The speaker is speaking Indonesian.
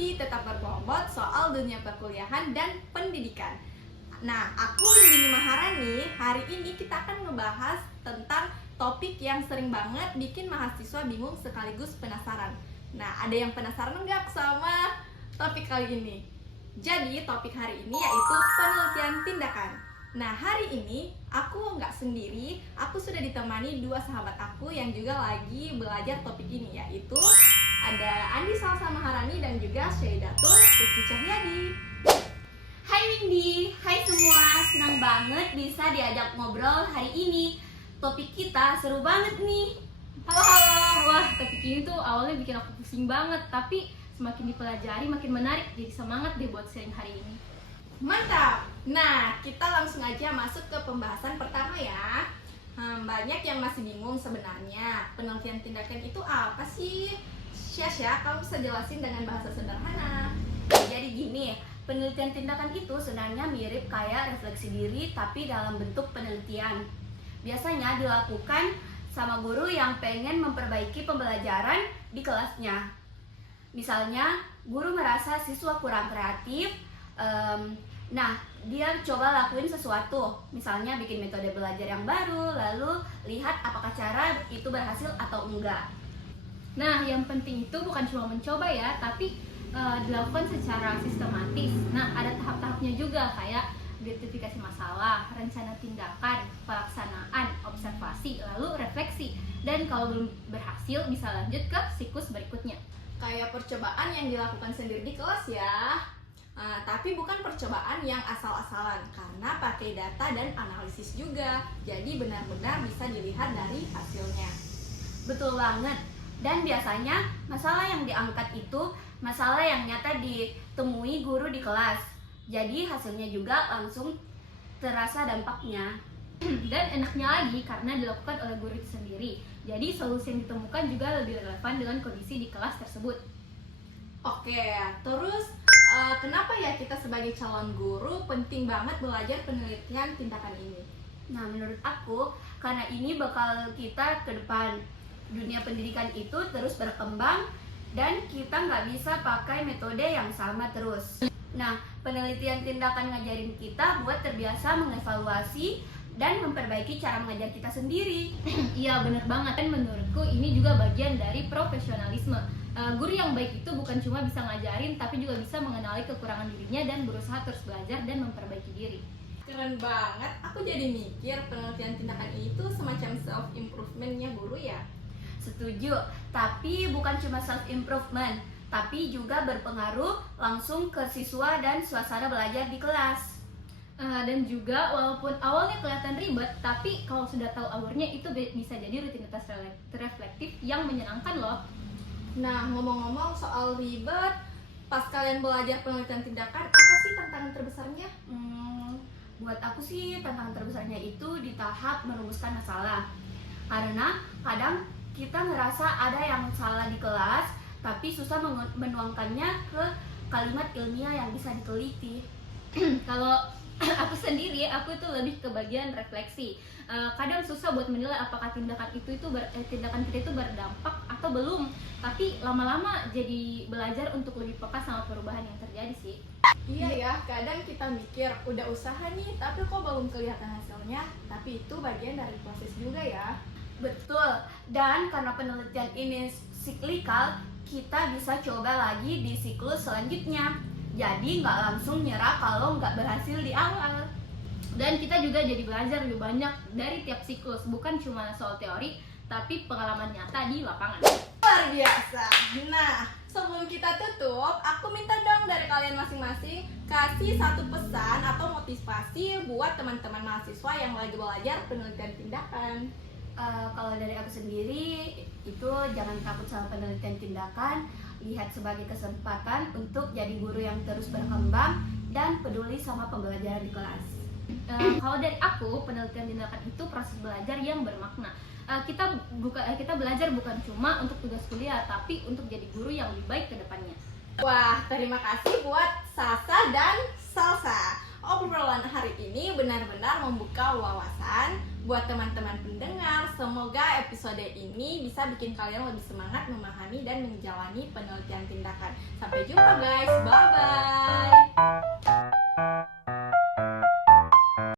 tapi tetap berbobot soal dunia perkuliahan dan pendidikan. Nah, aku Indini Maharani. Hari ini kita akan ngebahas tentang topik yang sering banget bikin mahasiswa bingung sekaligus penasaran. Nah, ada yang penasaran nggak sama topik kali ini? Jadi, topik hari ini yaitu penelitian tindakan. Nah, hari ini aku nggak sendiri, aku sudah ditemani dua sahabat aku yang juga lagi belajar topik ini, yaitu ada Andi Salsa Maharani dan juga Syaidatul Putri Cahyadi. Hai Windy, hai semua, senang banget bisa diajak ngobrol hari ini. Topik kita seru banget nih. Halo, wah topik ini tuh awalnya bikin aku pusing banget, tapi semakin dipelajari makin menarik, jadi semangat deh buat sharing hari ini. Mantap! Nah, kita langsung aja masuk ke pembahasan pertama ya. Banyak yang masih bingung sebenarnya penelitian tindakan itu apa sih? Syasya, kamu bisa jelasin dengan bahasa sederhana. Jadi gini, penelitian tindakan itu sebenarnya mirip kayak refleksi diri tapi dalam bentuk penelitian. Biasanya dilakukan sama guru yang pengen memperbaiki pembelajaran di kelasnya. Misalnya, guru merasa siswa kurang kreatif, nah dia coba lakuin sesuatu, misalnya bikin metode belajar yang baru, lalu lihat apakah cara itu berhasil atau enggak. Nah, yang penting itu bukan cuma mencoba ya, tapi dilakukan secara sistematis. Nah, ada tahap-tahapnya juga kayak identifikasi masalah, rencana tindakan, pelaksanaan, observasi, lalu refleksi. Dan kalau belum berhasil bisa lanjut ke siklus berikutnya. Kayak percobaan yang dilakukan sendiri di kelas ya. Tapi bukan percobaan yang asal-asalan, karena pakai data dan analisis juga. Jadi benar-benar bisa dilihat dari hasilnya. Betul banget. Dan biasanya masalah yang diangkat itu masalah yang nyata ditemui guru di kelas. Jadi hasilnya juga langsung terasa dampaknya. Dan enaknya lagi karena dilakukan oleh guru itu sendiri. Jadi solusi yang ditemukan juga lebih relevan dengan kondisi di kelas tersebut. Oke, terus kenapa ya kita sebagai calon guru penting banget belajar penelitian tindakan ini? Nah, menurut aku karena ini bakal kita ke depan. Dunia pendidikan itu terus berkembang dan kita nggak bisa pakai metode yang sama terus. Nah, penelitian tindakan ngajarin kita buat terbiasa mengevaluasi dan memperbaiki cara mengajar kita sendiri. Iya bener banget, dan menurutku ini juga bagian dari profesionalisme. Guru yang baik itu bukan cuma bisa ngajarin, tapi juga bisa mengenali kekurangan dirinya dan berusaha terus belajar dan memperbaiki diri. Keren banget, aku jadi mikir penelitian tindakan itu semacam self-improvement-nya guru ya. Setuju, tapi bukan cuma self-improvement, tapi juga berpengaruh langsung ke siswa dan suasana belajar di kelas. Dan juga walaupun awalnya kelihatan ribet, tapi kalau sudah tahu alurnya itu bisa jadi rutinitas reflektif yang menyenangkan loh. Nah, ngomong-ngomong soal ribet, pas kalian belajar penelitian tindakan, apa sih tantangan terbesarnya? Buat aku sih tantangan terbesarnya itu di tahap merumuskan masalah. Karena kadang kita ngerasa ada yang salah di kelas, tapi susah menuangkannya ke kalimat ilmiah yang bisa diteliti. Kalau aku sendiri, aku itu lebih ke bagian refleksi. Kadang susah buat menilai apakah tindakan tindakan kita itu berdampak atau belum. Tapi lama-lama jadi belajar untuk lebih peka sama perubahan yang terjadi sih. Iya ya, kadang kita mikir udah usaha nih, tapi kok belum kelihatan hasilnya. Tapi itu bagian dari proses juga ya. Betul, dan karena penelitian ini siklikal, kita bisa coba lagi di siklus selanjutnya. Jadi nggak langsung nyerah kalau nggak berhasil di awal. Dan kita juga jadi belajar lebih banyak dari tiap siklus, bukan cuma soal teori, tapi pengalaman nyata di lapangan. Luar biasa. Nah, sebelum kita tutup, aku minta dong dari kalian masing-masing kasih satu pesan atau motivasi buat teman-teman mahasiswa yang lagi belajar penelitian tindakan. Kalau dari aku sendiri, itu jangan takut sama penelitian tindakan, lihat sebagai kesempatan untuk jadi guru yang terus berkembang dan peduli sama pembelajaran di kelas. Kalau dari aku, penelitian tindakan itu proses belajar yang bermakna. Kita belajar bukan cuma untuk tugas kuliah, tapi untuk jadi guru yang lebih baik ke depannya. Wah, terima kasih buat Sasa dan Salsa. obrolan hari ini benar-benar membuka wawasan buat teman-teman pendengar. Semoga episode ini bisa bikin kalian lebih semangat memahami dan menjalani penelitian tindakan. Sampai jumpa guys, bye-bye.